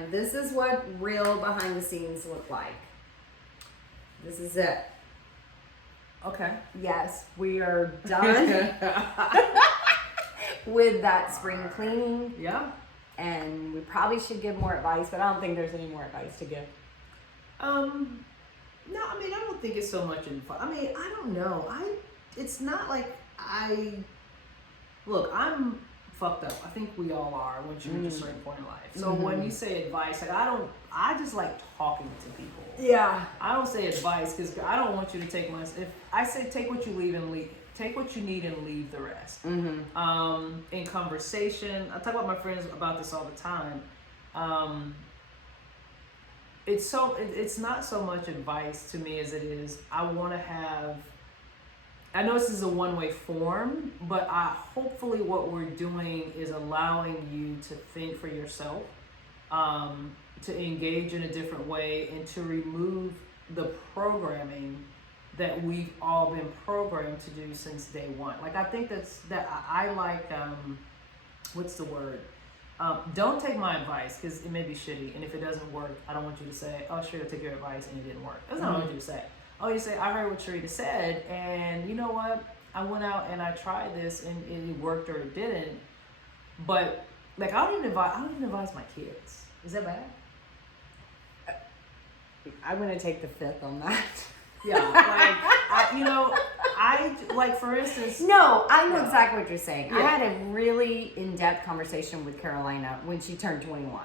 time. This is what real behind the scenes look like. This is it. Okay. Yes, we are done with that spring cleaning. Yeah. And we probably should give more advice, but I don't think there's any more advice to give. No, I mean, I don't think it's so much advice. I mean, I don't know. It's not like look, I'm fucked up. I think we all are once you reach a certain point in life. So when you say advice, like I just like talking to people. Yeah. I don't say advice because I don't want you to take my, if I say take what you take what you need and leave the rest. In conversation, I talk about my friends about this all the time. It's not so much advice to me as it is I want to have, I know this is a one-way form, but hopefully what we're doing is allowing you to think for yourself, to engage in a different way, and to remove the programming that we've all been programmed to do since day one. Like, I think I like, what's the word? Don't take my advice because it may be shitty, and if it doesn't work, I don't want you to say, oh, sure, take your advice and it didn't work. That's not what I want you to say. Oh, you say, I heard what Sharita said, and you know what? I went out and I tried this, and it worked or it didn't. But like, I don't even advise my kids. Is that bad? I'm going to take the fifth on that. Yeah, like, for instance. No, I know exactly what you're saying. Yeah. I had a really in-depth conversation with Carolina when she turned 21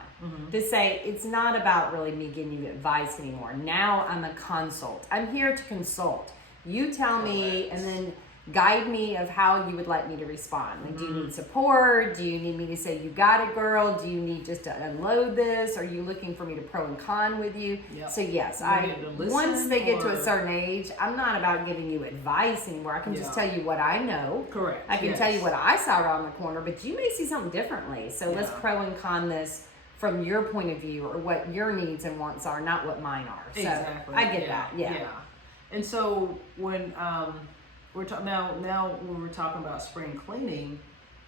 to say it's not about really me giving you advice anymore. Now I'm a consult. I'm here to consult. You tell me and then guide me of how you would like me to respond. Like, do you need support? Do you need me to say, you got it, girl? Do you need just to unload this? Are you looking for me to pro and con with you? Yep. So yes, once they get to a certain age, I'm not about giving you advice anymore. I can just tell you what I know. Correct. I can tell you what I saw around the corner, but you may see something differently. So let's pro and con this from your point of view, or what your needs and wants are, not what mine are. So exactly. I get that. Yeah. And so when we're talking now when we're talking about spring cleaning,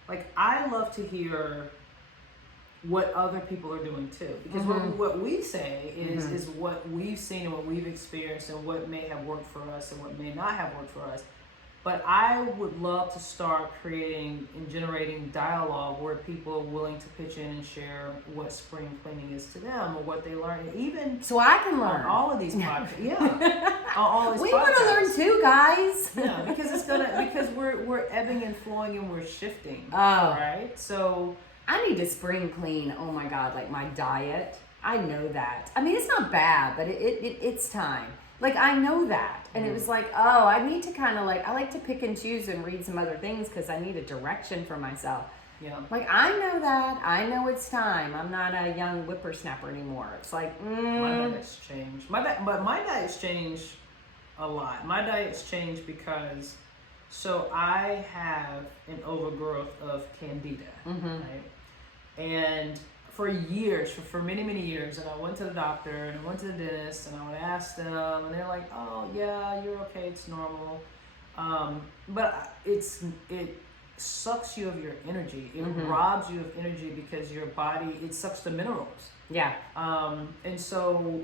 like, I love to hear what other people are doing too, because what we say is what we've seen and what we've experienced and what may have worked for us and what may not have worked for us. But I would love to start creating and generating dialogue where people are willing to pitch in and share what spring cleaning is to them, or what they learn, even so I can learn on all of these podcasts. All these we podcasts. want to learn too, guys. Yeah, because we're ebbing and flowing and we're shifting. Oh, right. So I need to spring clean. Oh my God, like my diet. I know that. I mean, it's not bad, but it's time. Like, I know that. And it was like, oh, I need to kind of like, I like to pick and choose and read some other things because I need a direction for myself. yeah. Like, I know that. I know it's time. I'm not a young whippersnapper anymore. It's like, My diet's changed. But my diet's changed a lot. My diet's changed because, so I have an overgrowth of candida, right? And for years, for many, many years, and I went to the doctor and I went to the dentist and I would ask them, and they're like, oh yeah, you're okay, it's normal. But it sucks you of your energy. It robs you of energy because your body, it sucks the minerals. yeah. And so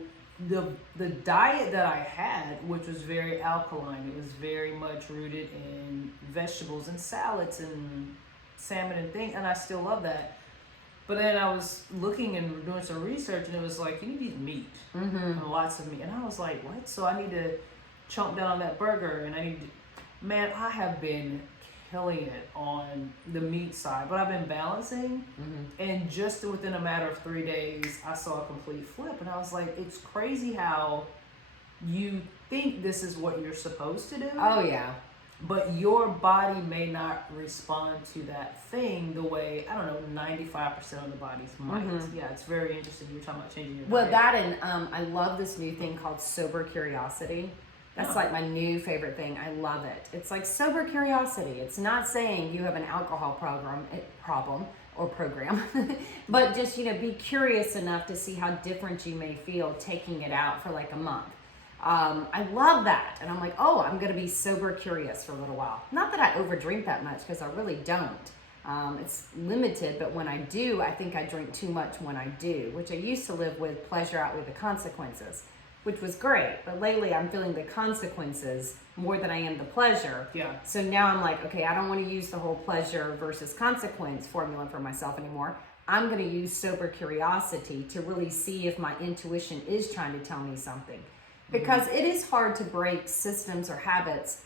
the diet that I had, which was very alkaline, it was very much rooted in vegetables and salads and salmon and things, and I still love that. But then I was looking and doing some research, and it was like, you need to eat meat, and lots of meat. And I was like, what? So I need to chomp down on that burger, and I have been killing it on the meat side, but I've been balancing, and just within a matter of 3 days, I saw a complete flip, and I was like, it's crazy how you think this is what you're supposed to do. Oh, yeah. But your body may not respond to that thing the way, I don't know, 95% of the bodies might. Yeah, it's very interesting. You're talking about changing your Well, diet. that and I love this new thing called Sober Curiosity. That's like my new favorite thing. I love it. It's like sober curiosity. It's not saying you have an alcohol problem or program, but just, be curious enough to see how different you may feel taking it out for like a month. I love that. And I'm like, oh, I'm going to be sober curious for a little while. Not that I overdrink that much, because I really don't. It's limited, but when I do, I think I drink too much when I do, which I used to live with pleasure outweigh the consequences, which was great. But lately I'm feeling the consequences more than I am the pleasure. Yeah. So now I'm like, okay, I don't want to use the whole pleasure versus consequence formula for myself anymore. I'm going to use sober curiosity to really see if my intuition is trying to tell me something. Because it is hard to break systems or habits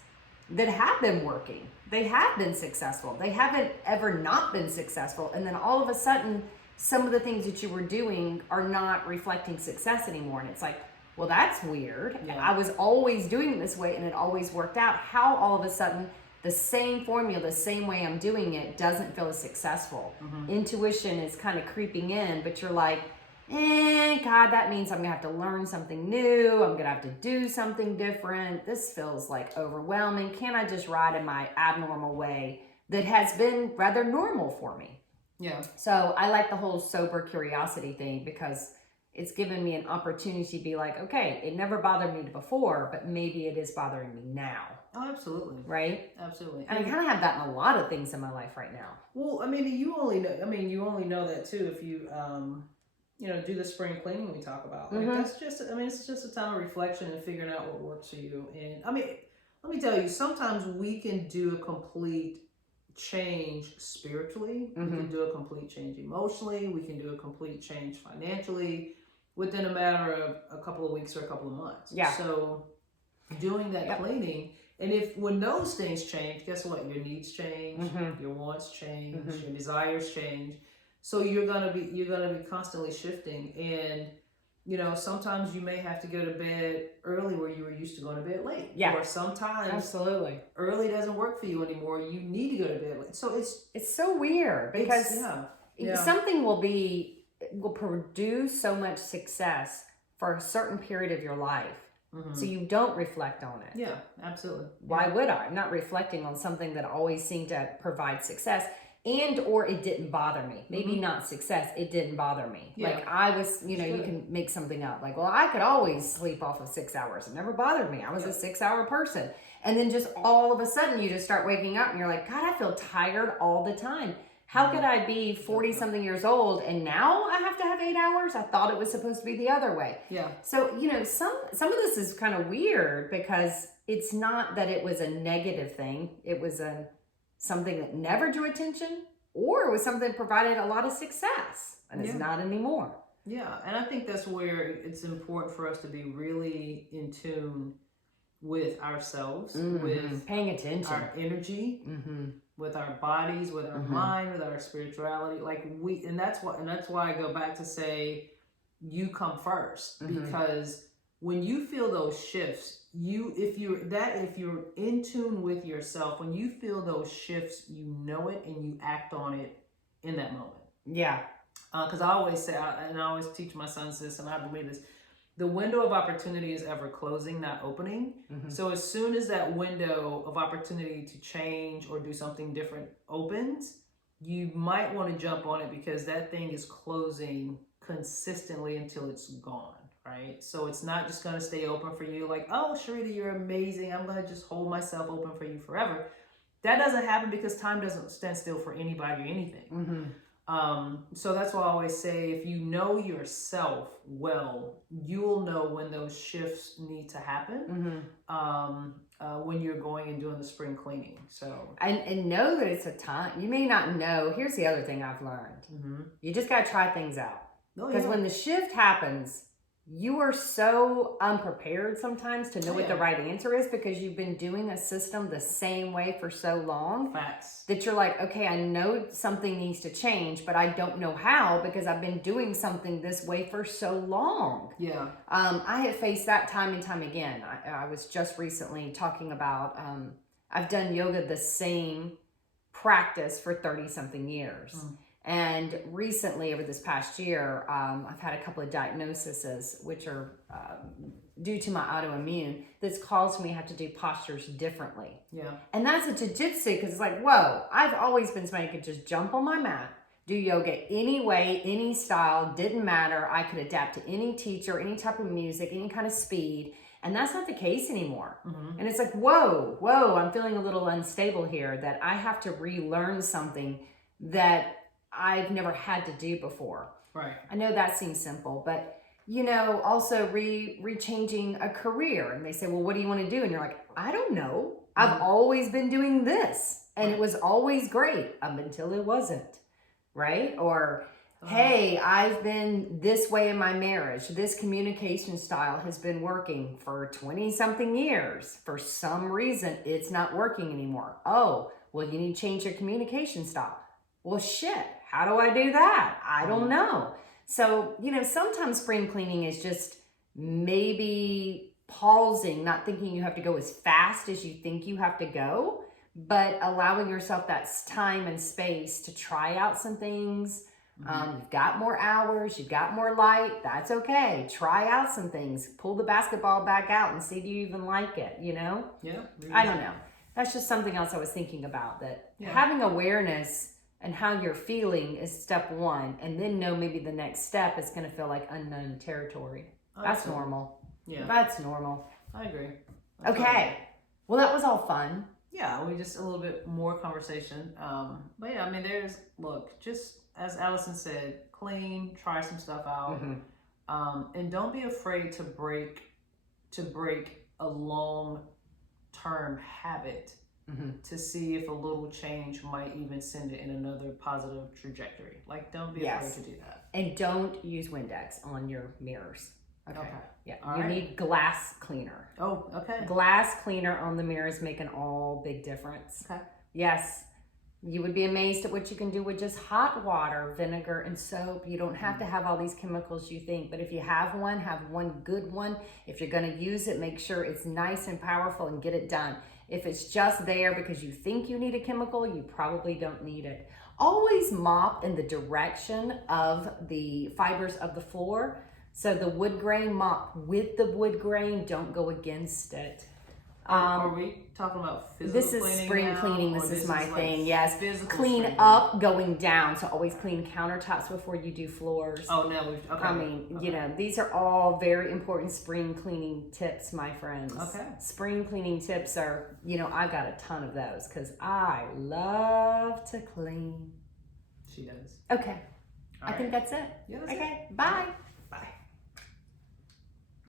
that have been working. They have been successful. They haven't ever not been successful. And then all of a sudden, some of the things that you were doing are not reflecting success anymore. And it's like, well, that's weird. Yeah. I was always doing it this way and it always worked out. How all of a sudden the same formula, the same way I'm doing it doesn't feel as successful. Intuition is kind of creeping in, but you're like, God, that means I'm gonna have to learn something new. I'm gonna have to do something different. This feels like overwhelming. Can't I just ride in my abnormal way that has been rather normal for me? Yeah. So I like the whole sober curiosity thing because it's given me an opportunity to be like, okay, it never bothered me before, but maybe it is bothering me now. Oh, absolutely. Right? Absolutely. And I kind of have that in a lot of things in my life right now. Well, I mean, you only know that too if you do the spring cleaning we talk about. Like that's just, it's just a time of reflection and figuring out what works for you. And let me tell you, sometimes we can do a complete change spiritually. We can do a complete change emotionally. We can do a complete change financially within a matter of a couple of weeks or a couple of months. Yeah. So doing that cleaning, and when those things change, guess what? Your needs change, your wants change, your desires change. So you're gonna be constantly shifting, and sometimes you may have to go to bed early where you were used to going to bed late. Yeah. Or sometimes Absolutely. early doesn't work for you anymore. You need to go to bed late. So It's so weird because something will produce so much success for a certain period of your life. So you don't reflect on it. Yeah, absolutely. Why would I? I'm not reflecting on something that always seemed to provide success and or it didn't bother me. Maybe not success, it didn't bother me. Yeah. Like I was, you can make something up. Like, well, I could always sleep off of 6 hours. It never bothered me. I was a 6-hour person. And then just all of a sudden you just start waking up and you're like, God, I feel tired all the time. How could I be 40 something years old and now I have to have 8 hours? I thought it was supposed to be the other way. Yeah. So, some of this is kind of weird because it's not that it was a negative thing. It was something that never drew attention, or it was something that provided a lot of success, and it's not anymore. Yeah, and I think that's where it's important for us to be really in tune with ourselves, with paying attention, our energy, with our bodies, with our mind, with our spirituality. And that's why I go back to say, you come first, because when you feel those shifts, if you're in tune with yourself, when you feel those shifts, you know it and you act on it in that moment. Yeah. Because I always say, and I always teach my sons this, and I believe this: the window of opportunity is ever closing, not opening. So as soon as that window of opportunity to change or do something different opens, you might want to jump on it because that thing is closing consistently until it's gone. Right? So it's not just going to stay open for you like, oh, Sharita, you're amazing. I'm going to just hold myself open for you forever. That doesn't happen because time doesn't stand still for anybody or anything. So that's why I always say, if you know yourself well, you'll know when those shifts need to happen when you're going and doing the spring cleaning. So and know that it's a time. You may not know. Here's the other thing I've learned. You just got to try things out. Because when the shift happens, you are so unprepared sometimes to know what the right answer is because you've been doing a system the same way for so long. Facts. That you're like, okay, I know something needs to change, but I don't know how because I've been doing something this way for so long. Yeah. I have faced that time and time again. I was just recently talking about, I've done yoga the same practice for 30 something years. And recently, over this past year, I've had a couple of diagnoses, which are due to my autoimmune, that's caused me to have to do postures differently. Yeah. And that's a jiu-jitsu because it's like, whoa, I've always been somebody who could just jump on my mat, do yoga any way, any style, didn't matter. I could adapt to any teacher, any type of music, any kind of speed. And that's not the case anymore. And it's like, whoa, I'm feeling a little unstable here that I have to relearn something that I've never had to do before. Right. I know that seems simple, but you know, also re-changing a career, and they say, well, what do you want to do? And you're like, I don't know. I've always been doing this, and it was always great up until it wasn't, right? Or, hey, I've been this way in my marriage. This communication style has been working for 20 something years. For some reason, it's not working anymore. Oh, well, you need to change your communication style. Well, shit, how do I do that? I don't know. So, you know, sometimes spring cleaning is just maybe pausing, not thinking you have to go as fast as you think you have to go, but allowing yourself that time and space to try out some things. You've got more hours, you've got more light, that's okay. Try out some things. Pull the basketball back out and see if you even like it, you know? Yeah. I don't know. That's just something else I was thinking about, that having awareness and how you're feeling is step one, and then know maybe the next step is going to feel like unknown territory. That's normal. Yeah. That's normal. I agree. Okay. Well, that was all fun. Yeah, we just a little bit more conversation. But yeah, I mean, just as Allison said, clean, try some stuff out, and don't be afraid to break a long-term habit to see if a little change might even send it in another positive trajectory. Like, don't be afraid to do that. And don't use Windex on your mirrors. Okay. Yeah. All you right. need glass cleaner. Oh, okay. Glass cleaner on the mirrors make an all big difference. Okay. Yes. You would be amazed at what you can do with just hot water, vinegar, and soap. You don't have to have all these chemicals you think, but if you have one good one. If you're going to use it, make sure it's nice and powerful and get it done. If it's just there because you think you need a chemical, you probably don't need it. Always mop in the direction of the fibers of the floor. So the wood grain, mop with the wood grain, don't go against it. Are we talking about physical This is cleaning spring now, cleaning. or This is my thing. Yes. physical Clean spring up, going down. So always clean countertops before you do floors. Oh, no. Okay. I mean, you know, these are all very important spring cleaning tips, my friends. Okay. Spring cleaning tips are, you know, I got a ton of those because I love to clean. She does. Okay. All I think that's it. Yeah, that's okay. Bye. Bye.